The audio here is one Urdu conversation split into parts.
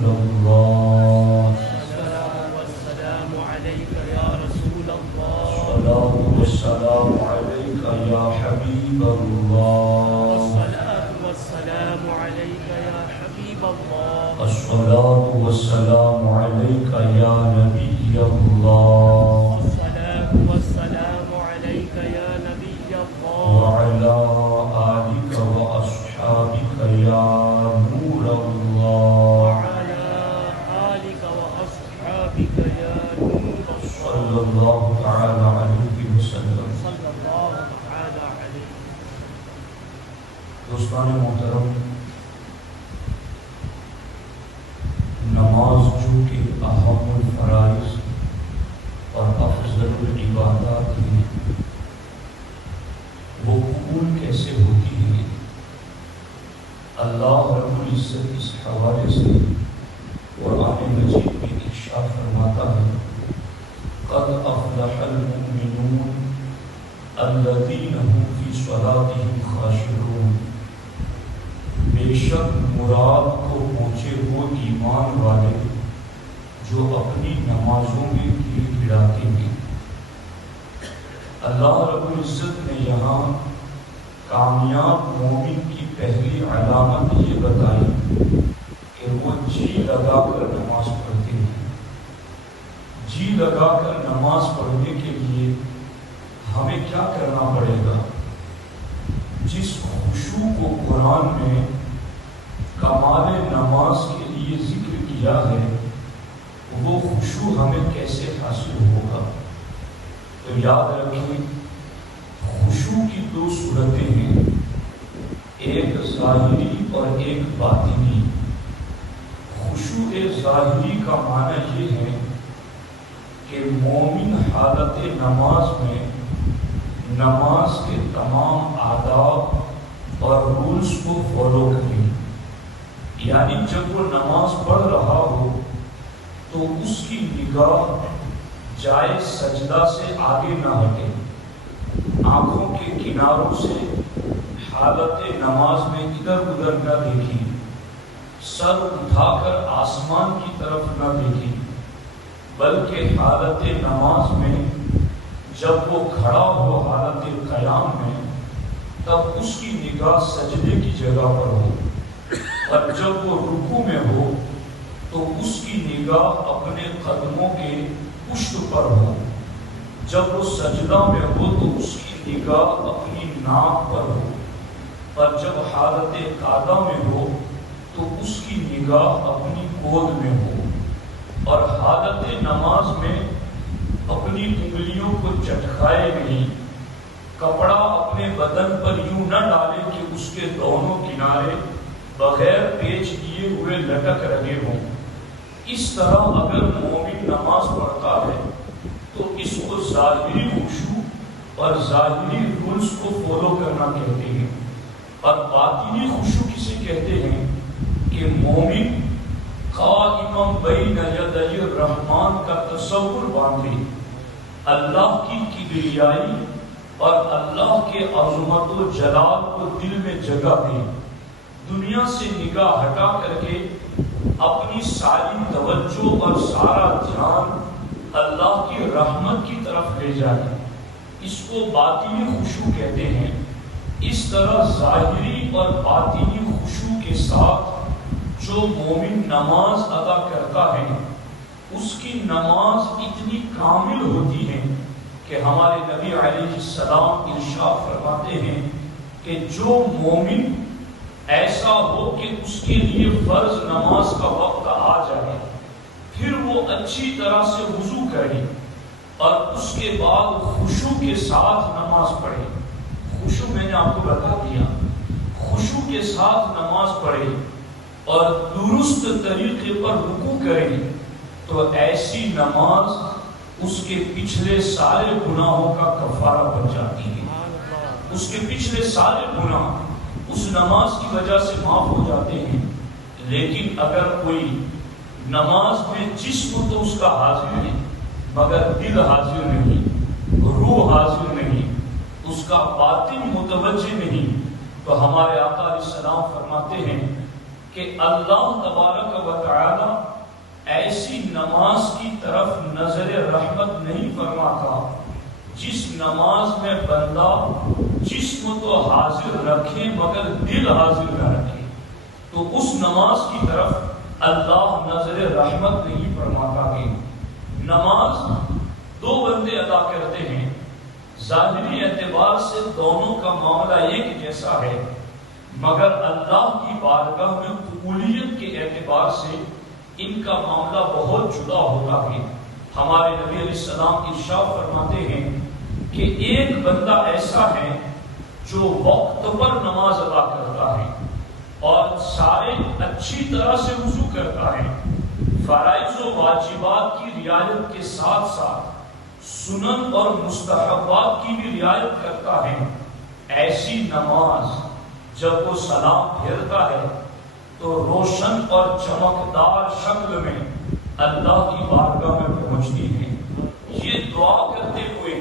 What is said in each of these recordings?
رسول اللہ، الصلاة والسلام عليك يا رسول الله، الصلاة والسلام عليك يا حبيب الله، الصلاة والسلام عليك يا حبيب الله، الصلاة والسلام عليك يا نبي الله، الصلاة والسلام عليك يا نبي الله، وعلى آلك وأصحابك يا نور الله، وعلى آلك وأصحابك يا نور صلى الله، الله تعالى عليه وسلم۔ صلى الله تعالى عليه۔ دوستان محترم، نماز جو کہ اہم الفرائض اور افضل العبادات ہیں، وہ قبول کیسے ہوتی ہیں؟ اللہ رب العزت اس حوالے سے قرآن مجید میں ارشاد فرماتا ہے، قد افلح المؤمنون الذین هم فی صلاتهم خاشعون، بے شک مراد کو پہنچے وہ ایمان والے جو اپنی نمازوں میں گڑ گڑاتے ہیں۔ اللہ رب العزت نے یہاں کامیاب مومن کی پہلی علامت یہ بتائی کہ وہ جی لگا کر نماز پڑھتے ہیں۔ جی لگا کر نماز پڑھنے کے لیے ہمیں کیا کرنا پڑے گا؟ جس خشوع کو قرآن میں کمال نماز کے لیے ذکر کیا ہے، وہ خشوع ہمیں کیسے حاصل ہوگا؟ تو یاد رکھیں، خشوع کی دو صورتیں ہیں، ایک ظاہری اور ایک باطنی۔ خشوع ظاہری کا معنی یہ ہے کہ مومن حالت نماز میں نماز کے تمام آداب اور رولز کو فالو کریں، یعنی جب وہ نماز پڑھ رہا ہو تو اس کی نگاہ جائز سجدہ سے آگے نہ ہٹے، آنکھوں کے کناروں سے حالت نماز میں ادھر ادھر نہ دیکھی، سر اٹھا کر آسمان کی طرف نہ دیکھی، بلکہ حالت نماز میں جب وہ کھڑا ہو حالت قیام میں، تب اس کی نگاہ سجدے کی جگہ پر ہو، اور جب وہ رکوع میں ہو تو اس کی نگاہ اپنے قدموں کے پشت پر ہو، جب وہ سجدہ میں ہو تو اس کی نگاہ اپنی ناک پر ہو، اور جب حالت قعدہ میں ہو تو اس کی نگاہ اپنی گود میں ہو، اور حالت نماز میں اپنی انگلیوں کو چٹکائے نہیں، کپڑا اپنے بدن پر یوں نہ ڈالے کہ اس کے دونوں کنارے بغیر پیچ کیے ہوئے لٹک رہے ہوں۔ اس طرح اگر مومن نماز پڑھتا ہے تو اس کو ظاہری خشوع اور ظاہری رولز کو فالو کرنا کہتے ہیں، اور باطنی خشوع کسے کہتے ہیں کہ مومن قائما بین یدی الرحمن کا تصور باندھے، اللہ کی کبریائی اور اللہ کے عظمت و جلال کو دل میں جگہ دے، دنیا سے نگاہ ہٹا کر کے اپنی ساری توجہ اور سارا دھیان اللہ کی رحمت کی طرف لے جائے، اس کو باطنی خشوع کہتے ہیں۔ اس طرح ظاہری اور باطنی خشوع کے ساتھ جو مومن نماز ادا کرتا ہے، اس کی نماز اتنی کامل ہوتی ہے کہ ہمارے نبی علیہ السلام ارشاد فرماتے ہیں کہ جو مومن ایسا ہو کہ اس کے لیے فرض نماز کا وقت آ جائے، پھر وہ اچھی طرح سے وضو کرے اور اس کے بعد خشوع کے ساتھ نماز پڑھے۔ خشوع میں نے آپ کو بتا دیا، خشوع کے ساتھ نماز پڑھے اور درست طریقے پر رکوع کرے، تو ایسی نماز اس کے پچھلے سارے گناہوں کا کفارہ بن جاتی ہے۔ اس کے پچھلے سارے گناہ اس نماز کی وجہ سے معاف ہو جاتے ہیں۔ لیکن اگر کوئی نماز میں جسم تو اس کا حاضر ہے مگر دل حاضر نہیں، روح حاضر نہیں، اس کا باطن متوجہ نہیں، تو ہمارے آقا علیہ السلام فرماتے ہیں کہ اللہ تبارک و تعالی ایسی نماز کی طرف نظر رحمت نہیں فرماتا جس نماز میں بندہ جسم تو حاضر رکھے مگر دل حاضر نہ رکھے، تو اس نماز کی طرف اللہ نظر رحمت نہیں فرماتا کہ نماز دو بندے ادا کرتے ہیں، ظاہری اعتبار سے دونوں کا معاملہ ایک جیسا ہے، مگر اللہ کی بارگاہ میں قبولیت کے اعتبار سے ان کا معاملہ بہت جدا ہوتا ہے۔ ہمارے نبی علیہ السلام ارشاد فرماتے ہیں کہ ایک بندہ ایسا ہے جو وقت پر نماز ادا کرتا ہے اور سارے اچھی طرح سے وضو کرتا ہے، فرائض و واجبات کی رعایت کے ساتھ ساتھ سنن اور مستحبات کی بھی رعایت کرتا ہے، ایسی نماز جب وہ سلام پھیرتا ہے تو روشن اور چمکدار شکل میں اللہ کی بارگاہ میں پہنچتی ہے، یہ دعا کرتے ہوئے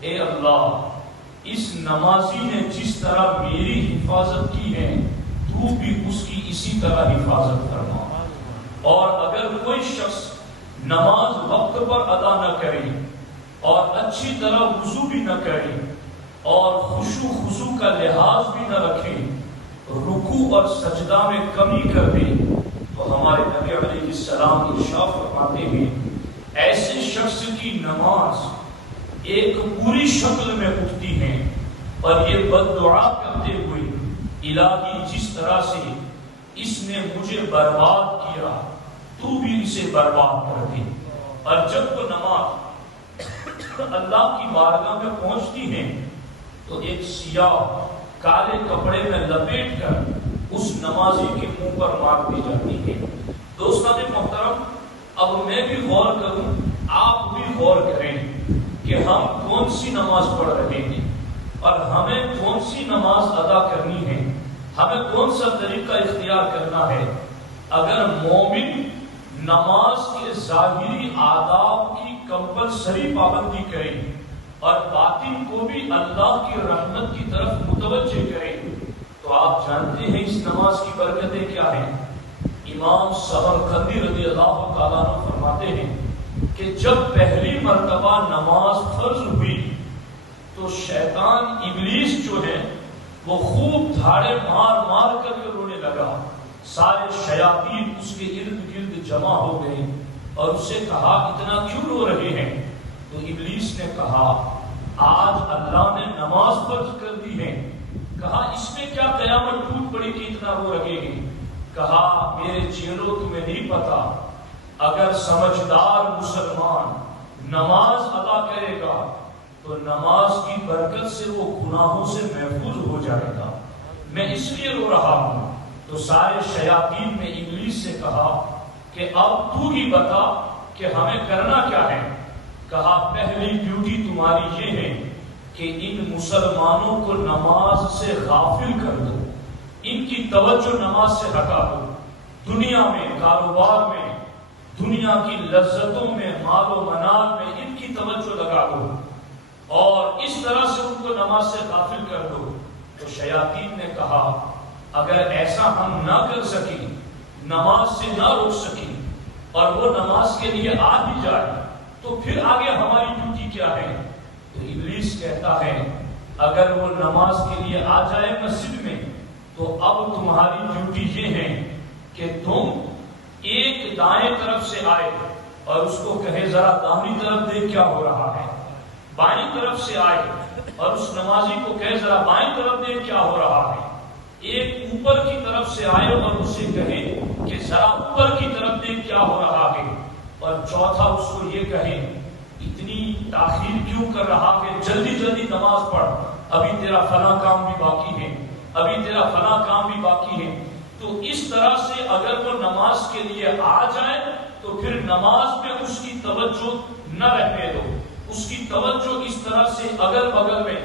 اے اللہ اس نمازی نے جس طرح میری حفاظت کی ہے تو بھی اس کی اسی طرح حفاظت فرما، اور اگر کوئی شخص نماز وقت پر ادا نہ کرے اور اچھی طرح وضو بھی نہ کرے اور خشوع خضوع کا لحاظ بھی نہ رکھے، رکوع اور سجدہ میں کمی کر دے، تو ہمارے نبی علیہ السلام ارشاد فرماتے ہیں ایسے شخص کی نماز ایک پوری شکل میں اٹھتی ہے، اور یہ بددعا کرتے ہوئے الہی جس طرح سے اس نے مجھے برباد کیا تو بھی اسے برباد کر دے۔ اور جب وہ نماز اللہ کی بارگاہ میں پہنچتی ہے تو ایک سیاہ کالے کپڑے میں لپیٹ کر اس نمازی کے منہ پر مار دی جاتی ہے۔ دوستان محترم، اب میں بھی غور کروں، آپ بھی غور کریں کہ ہم کون سی نماز پڑھ رہے ہیں اور ہمیں کون سی نماز ادا کرنی ہے، ہمیں کون سا طریقہ اختیار کرنا ہے۔ اگر مومن نماز کے ظاہری آداب کی کمپلسری پابندی کرے اور باطن کو بھی اللہ کی رحمت کی طرف متوجہ کرے تو آپ جانتے ہیں اس نماز کی برکتیں کیا ہیں۔ امام سمرقندی رضی اللہ تعالیٰ عنہ فرماتے ہیں کہ جب پہلی مرتبہ نماز فرض ہوئی تو شیطان ابلیس جو ہے وہ خوب دھاڑے مار مار کر کے رونے لگا، سارے شیاطین اس کے ارد گرد جمع ہو گئے اور اس سے کہا اتنا کیوں رو رہے ہیں؟ تو ابلیس نے کہا آج اللہ نے نماز فرض کر دی ہے۔ کہا اس میں کیا قیامت ٹوٹ پڑی کہ اتنا رو رہے ہیں؟ کہا میرے چیلوں تمہیں نہیں پتا، اگر سمجھدار مسلمان نماز ادا کرے گا تو نماز کی برکت سے وہ گناہوں سے محفوظ ہو جائے گا، میں اس لیے رو رہا ہوں۔ تو سارے شیاطین نے ابلیس سے کہا کہ اب تو ہی بتا کہ ہمیں کرنا کیا ہے۔ کہا پہلی ڈیوٹی تمہاری یہ ہے کہ ان مسلمانوں کو نماز سے غافل کر دو، ان کی توجہ نماز سے ہٹا دو، دنیا میں، کاروبار میں، دنیا کی لذتوں میں، مال و منال میں ان کی توجہ لگا دو اور اس طرح سے ان کو نماز سے غافل کر دو۔ تو شیاطین نے کہا اگر ایسا ہم نہ کر سکیں، نماز سے نہ روک سکیں اور وہ نماز کے لیے آ بھی جائے تو پھر آگے ہماری ڈیوٹی کیا ہے؟ تو ابلیس کہتا ہے اگر وہ نماز کے لیے آ جائے مسجد میں تو اب تمہاری ڈیوٹی یہ ہے کہ تم ایک دائیں طرف سے آئے اور اس کو کہے ذرا داہنی طرف دیکھ کیا ہو رہا ہے، بائیں طرف سے آئے اور اس نمازی کو کہے ذرا بائیں طرف دیکھ کیا ہو رہا ہے، ایک اوپر کی طرف سے آئے اور اسے کہے کہ ذرا اوپر کی طرف دیکھ کیا ہو رہا ہے، اور چوتھا اس کو یہ کہے اتنی تاخیر کیوں کر رہا کہ جلدی جلدی نماز پڑھ، ابھی تیرا فلاں کام بھی باقی ہے، ابھی تیرا فلاں کام بھی باقی ہے۔ تو اس طرح سے اگر وہ نماز کے لیے آ جائے تو پھر نماز میں اس کی توجہ نہ رہنے دو، اس کی توجہ اس طرح سے اگل بغل میں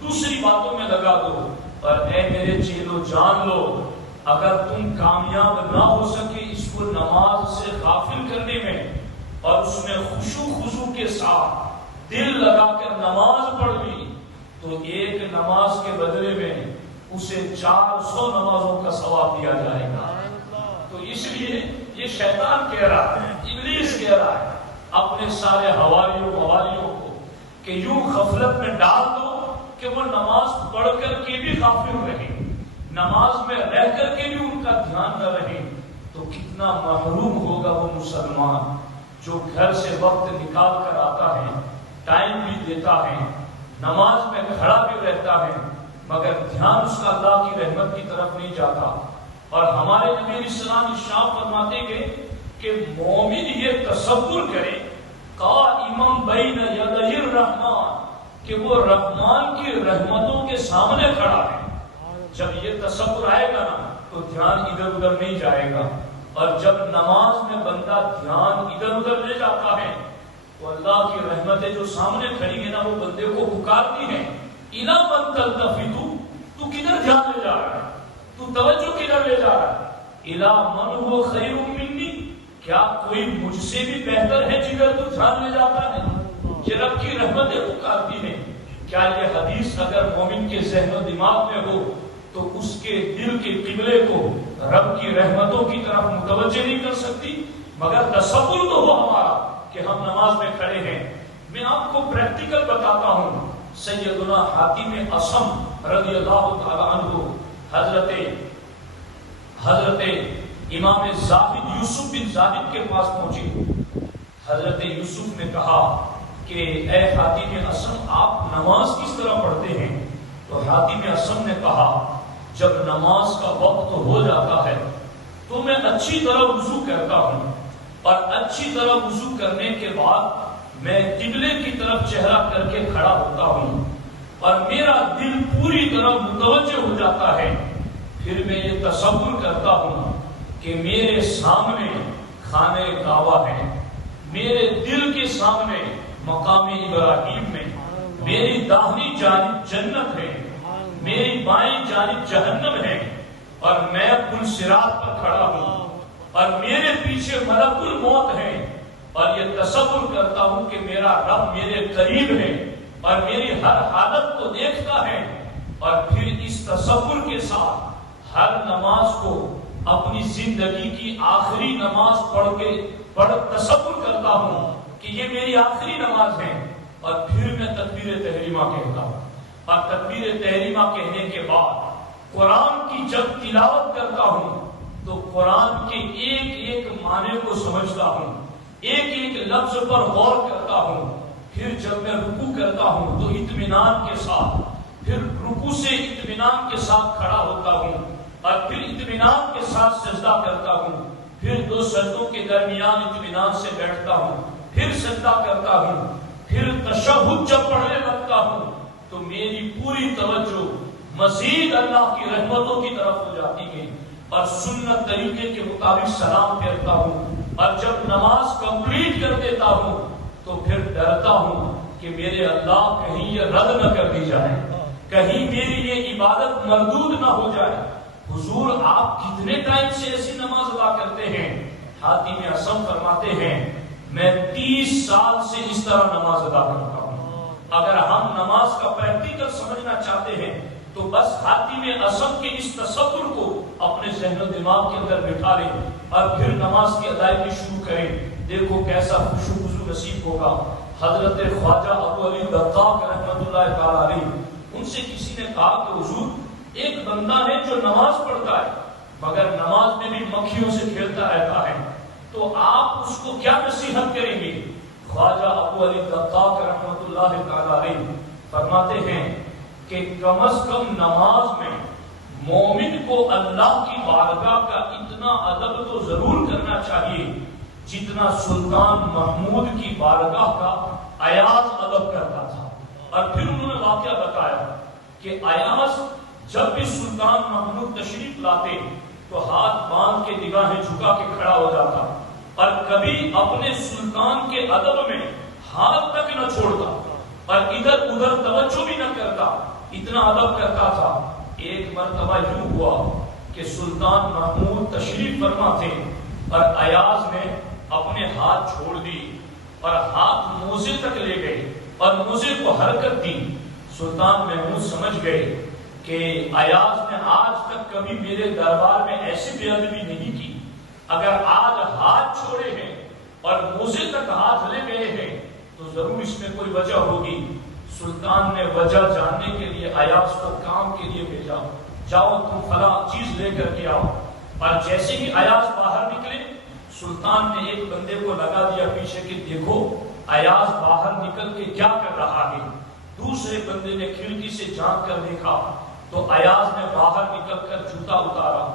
دوسری باتوں میں لگا دو۔ اور اے میرے چیلو جان لو اگر تم کامیاب نہ ہو سکے اس کو نماز سے غافل کرنے میں اور اس میں خشوع خضوع کے ساتھ دل لگا کر نماز پڑھ لی تو ایک نماز کے بدلے میں اسے 400 نمازوں کا ثواب دیا جائے گا۔ تو اس لیے یہ شیطان کہہ رہا ہے، ابلیس کہہ رہا ہے اپنے سارے حواریوں کو کہ یوں غفلت میں ڈال دو کہ وہ نماز پڑھ کر کے بھی غافل رہے، نماز میں رہ کر کے بھی ان کا دھیان نہ رہے، تو کتنا محروم ہوگا وہ مسلمان جو گھر سے وقت نکال کر آتا ہے، ٹائم بھی دیتا ہے، نماز میں کھڑا بھی رہتا ہے، مگر دھیان اس کا اللہ کی رحمت کی طرف نہیں جاتا۔ اور ہمارے نبی علیہ السلام ارشاد فرماتے گئے کہ مومن یہ تصور کرے قائما بین یدی الرحمن کہ وہ رحمان کی رحمتوں کے سامنے کھڑا ہے۔ جب یہ تصور آئے گا نا تو دھیان ادھر ادھر نہیں جائے گا، اور جب نماز میں بندہ دھیان ادھر ادھر لے جاتا ہے تو اللہ کی رحمتیں جو سامنے کھڑی ہیں نا وہ بندے کو پکارتی ہیں، اِلیٰ مَن تَلْتَفِتُ، تو کدھر دھیان لے جا رہا ہے، تو توجہ کدھر لے جا رہا ہے، اِلیٰ مَن هُوَ خَيْرٌ مِّنِّی، کیا کوئی مجھ سے بھی بہتر ہے جدھر تو دھیان لے جاتا ہے؟ یہ رب کی رحمتیں پکارتی ہیں۔ کیا یہ حدیث اگر مومن کے ذہن و دماغ میں ہو تو اس کے دل کے قبلے کو رب کی رحمتوں کی طرف متوجہ نہیں کر سکتی؟ مگر تصور تو ہو ہمارا کہ ہم نماز میں کھڑے ہیں۔ میں آپ کو پریکٹیکل بتاتا ہوں۔ سیدنا حاتم اصم رضی اللہ تعالی عنہ حضرت امام زاہد یوسف بن زاہد کے پاس پہنچے۔ حضرت یوسف نے کہا کہ اے حاتم اصم آپ نماز کس طرح پڑھتے ہیں؟ تو حاتم اصم نے کہا جب نماز کا وقت ہو جاتا ہے تو میں اچھی طرح وضو کرتا ہوں، اور اچھی طرح وضو کرنے کے بعد میں قبلے کی طرف چہرہ کر کے کھڑا ہوتا ہوں، اور میرا دل پوری طرح متوجہ ہو جاتا ہے۔ پھر میں یہ تصور کرتا ہوں کہ میرے سامنے خانہ کعبہ ہے، میرے دل کے سامنے مقام ابراہیم میں، میری داہنی جانب جنت ہے، میری بائیں جانب جہنم ہے، اور میں پل صراط پر کھڑا ہوں، اور میرے پیچھے ملک الموت ہے، اور یہ تصور کرتا ہوں کہ میرا رب میرے قریب ہے اور میری ہر حالت کو دیکھتا ہے، اور پھر اس تصور کے ساتھ ہر نماز کو اپنی زندگی کی آخری نماز پڑھ تصور کرتا ہوں کہ یہ میری آخری نماز ہے، اور پھر میں تکبیر تحریمہ کہتا ہوں، اور تکبیر تحریمہ کہنے کے بعد قرآن کی جب تلاوت کرتا ہوں تو قرآن کے ایک ایک معنی کو سمجھتا ہوں، ایک ایک لفظ پر غور کرتا ہوں۔ پھر جب میں رکوع کرتا ہوں تو اطمینان کے ساتھ، پھر رکوع سے اطمینان کے ساتھ کھڑا ہوتا ہوں، اور پھر اطمینان کے ساتھ سجدہ کرتا ہوں، پھر دو سجدوں کے درمیان اطمینان سے بیٹھتا ہوں، پھر سجدہ کرتا ہوں، پھر تشہد جب پڑھنے لگتا ہوں تو میری پوری توجہ مزید اللہ کی رحمتوں کی طرف ہو جاتی ہے، اور سنت طریقے کے مطابق سلام پھیرتا ہوں، اور جب نماز کمپلیٹ کر دیتا ہوں تو پھر ڈرتا ہوں کہ میرے اللہ کہیں یہ رد نہ کر دی جائے، کہیں میری یہ عبادت مردود نہ ہو جائے۔ حضور آپ کتنے ٹائم سے ایسی نماز ادا کرتے ہیں؟ حاتم اصم فرماتے ہیں میں 30 سال سے اس طرح نماز ادا کرتا ہوں۔ اگر ہم نماز کا پریکٹیکل سمجھنا چاہتے ہیں تو بس حاتم اصم کے اس تصور کو اپنے ذہن و دماغ کے اندر بٹھا لیں، اور پھر نماز کی ادائیگی شروع کریں۔ دیکھو کیسا خشوع خضوع نصیب ہوگا۔ حضرت خواجہ ابو علی دقاق رحمۃ اللہ تعالی علیہ، ان سے کسی نے کہا کہ حضور ایک بندہ ہے جو نماز پڑھتا ہے مگر نماز میں بھی مکھیوں سے کھیلتا رہتا ہے، تو آپ اس کو کیا نصیحت کریں گے؟ خواجہ ابو علی دقاق رحمۃ اللہ تعالی علیہ فرماتے ہیں کہ کم از کم نماز میں مومن کو اللہ کی بارگاہ کا اتنا ادب تو ضرور کرنا چاہیے جتنا سلطان محمود کی بارگاہ کا ایاز ادب کرتا تھا۔ اور پھر انہوں نے واقعہ بتایا کہ ایاز جب بھی سلطان محمود تشریف لاتے تو ہاتھ باندھ کے نگاہیں جھکا کے کھڑا ہو جاتا، اور کبھی اپنے سلطان کے ادب میں ہاتھ تک نہ چھوڑتا، اور ادھر ادھر توجہ بھی نہ کرتا، اتنا ادب کرتا تھا۔ ایک مرتبہ یوں ہوا کہ سلطان محمود تشریف فرما تھے، اور ایاز نے اپنے ہاتھ چھوڑ دی اور ہاتھ موزے تک لے گئے اور موزے کو حرکت دی۔ سلطان محمود سمجھ گئے کہ ایاز نے آج تک کبھی میرے دربار میں ایسی بے ادبی نہیں کی، اگر آج ہاتھ چھوڑے ہیں اور موزے تک ہاتھ لے گئے ہیں تو ضرور اس میں کوئی وجہ ہوگی. سلطان نے وجہ جاننے کے لیے ایاز کو کام کے لیے بھیجا، جاؤ تم فلاں چیز لے کر کے آؤ. اور جیسے ہی ایاز باہر نکلے سلطان نے ایک بندے کو لگا دیا پیچھے کہ دیکھو ایاز باہر نکل کے کیا کر رہا ہے. دوسرے بندے نے کھڑکی سے جھانک کر دیکھا تو ایاز نے باہر نکل کر جوتا اتارا،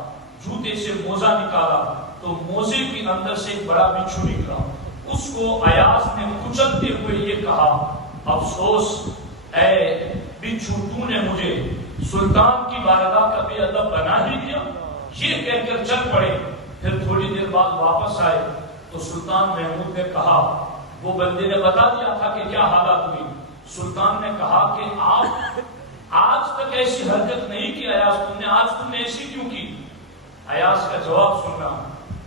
جوتے سے موزہ نکالا تو موزے کے اندر سے ایک بڑا بچھو نکلا. اس کو ایاز نے کچلتے ہوئے یہ کہا، افسوس اے بچھو، تو نے مجھے سلطان کی بارگاہ کا بے ادب بنا ہی دیا. یہ کہہ کر چل پڑے. پھر تھوڑی دیر بعد واپس آئے تو سلطان محمود نے کہا، وہ بندے نے بتا دیا تھا کہ کیا حالات ہوئی. سلطان نے کہا کہ آپ آج تک ایسی حرکت نہیں کی ایاز، تم نے ایسی کیوں کی؟ ایاز کا جواب سننا.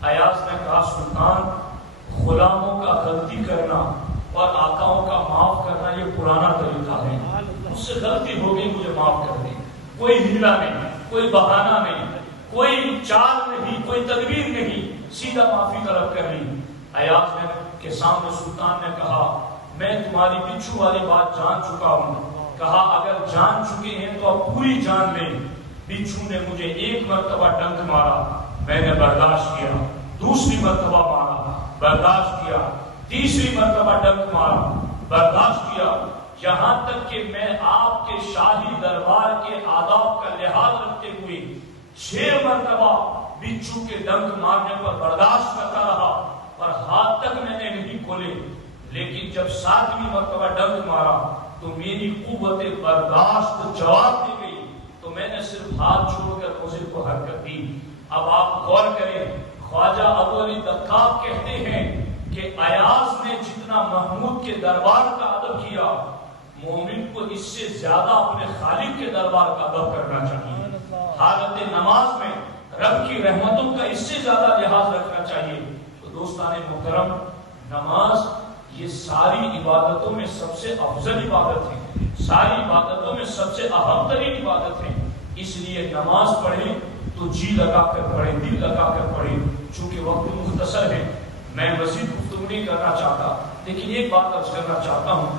ایاز نے کہا، سلطان، غلاموں کا غلطی کرنا اور آقاؤں کا معاف کرنا یہ پرانا طریقہ ہے. مجھ سے غلطی ہو گئی، مجھے معاف کر دیں. کوئی ہیلا نہیں، کوئی بہانہ نہیں، کوئی چال نہیں، کوئی تدبیر نہیں، سیدھا معافی طلب کر لی. ایاز نے کے سامنے سلطان نے کہا، میں تمہاری بچھو والی بات جان چکا ہوں. کہا اگر جان چکے ہیں تو اب پوری جان لیں. بچھو نے مجھے ایک مرتبہ ڈنک مارا، میں نے برداشت کیا. دوسری مرتبہ مارا، برداشت کیا. تیسری مرتبہ ڈنک مارا، برداشت کیا. یہاں تک کہ میں آپ کے شاہی دربار کے آداب کا لحاظ رکھتے ہوئے 6 مرتبہ بچھو کے ڈنک مارنے پر برداشت کرتا رہا اور ہاتھ تک میں نے نہیں کھولے. لیکن جب 7ویں مرتبہ ڈنک مارا تو میری قوت برداشت جواب دے گئی تو میں نے صرف ہاتھ چھوڑ کر اسے کو حرکت دی. اب آپ غور کریں، خواجہ ابو علی دقاق کہتے ہیں کہ ایاز نے جتنا محمود کے دربار کا ادب کیا، مومن کو اس سے زیادہ اپنے خالق کے دربار کا ادب کرنا چاہیے. حالت نماز میں رب کی رحمتوں کا اس سے زیادہ لحاظ رکھنا چاہیے. تو دوستان محترم، نماز یہ ساری عبادتوں میں سب سے افضل عبادت ہے، ساری عبادتوں میں سب سے اہم ترین عبادت ہے. اس لیے نماز پڑھیں تو جی لگا کر پڑھیں، دل لگا کر پڑھیں. چونکہ وقت مختصر ہے میں مزید گفتگو نہیں کرنا چاہتا، لیکن ایک بات عرض کرنا چاہتا ہوں.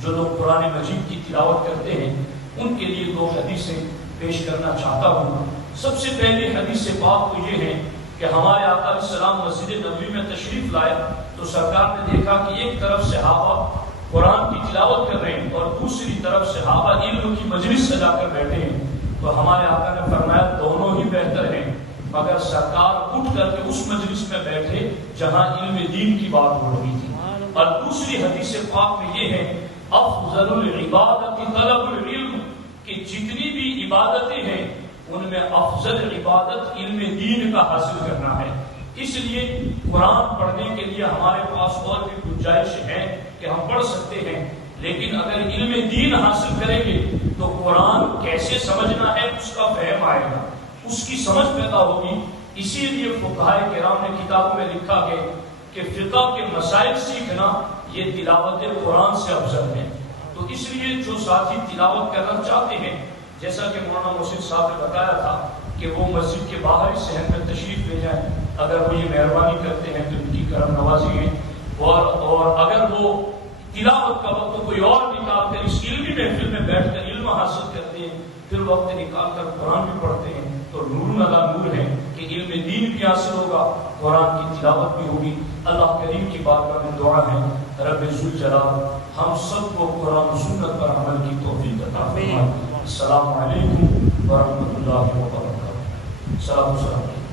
جو لوگ قرآن مجید کی تلاوت کرتے ہیں ان کے لیے 2 حدیثیں پیش کرنا چاہتا ہوں. سب سے پہلے حدیث پاک تو یہ ہے کہ ہمارے آقا علیہ السلام مسجد نبوی میں تشریف لائے تو سرکار نے دیکھا کہ ایک طرف صحابہ قرآن کی تلاوت کر رہے ہیں اور دوسری طرف صحابہ علم کی مجلس سجا کر بیٹھے ہیں. تو ہمارے آقا نے فرمایا دونوں ہی بہتر ہیں، مگر سرکار اٹھ کر کے اس مجلس میں بیٹھے جہاں علم دین کی بات ہو رہی تھی. اور دوسری حدیث پاک میں یہ ہے، افضل العبادت طلب العلم، کہ جتنی بھی عبادتیں ہیں ان میں افضل عبادت علم دین کا حاصل کرنا ہے. اس لیے قرآن پڑھنے کے لیے ہمارے پاس اور بھی گنجائش ہے کہ ہم پڑھ سکتے ہیں، لیکن اگر علم دین حاصل کریں گے تو قرآن کیسے سمجھنا ہے اس کا فہم آئے گا، اس کی سمجھ پیدا ہوگی. اسی لیے فقہائے کرام نے کتابوں میں لکھا ہے کہ فقہ کے مسائل سیکھنا یہ تلاوت قرآن سے افضل ہے. تو اس لیے جو ساتھی تلاوت کرنا چاہتے ہیں، جیسا کہ مولانا محسن صاحب نے بتایا تھا کہ وہ مسجد کے باہری صحن میں تشریف لے جائیں. اگر وہ یہ مہربانی کرتے ہیں تو ان کی کرم نوازی ہے. اور اگر وہ تلاوت کا وقت کوئی اور نکال کر اس علمی محفل میں بیٹھ کر علم حاصل کرتے ہیں، پھر وقت نکال کر قرآن بھی پڑھتے ہیں، تو نور ندا نور ہے کہ علم دین بھی حاصل ہوگا، قرآن کی تلاوت بھی ہوگی. اللہ کریم کی بارگاہ میں دعا ہے رب ذوالجلال ہم سب کو قرآن و سنت پر عمل کی توفیق عطا فرمائے. السلام علیکم ورحمۃ اللہ وبرکاتہ. سلام.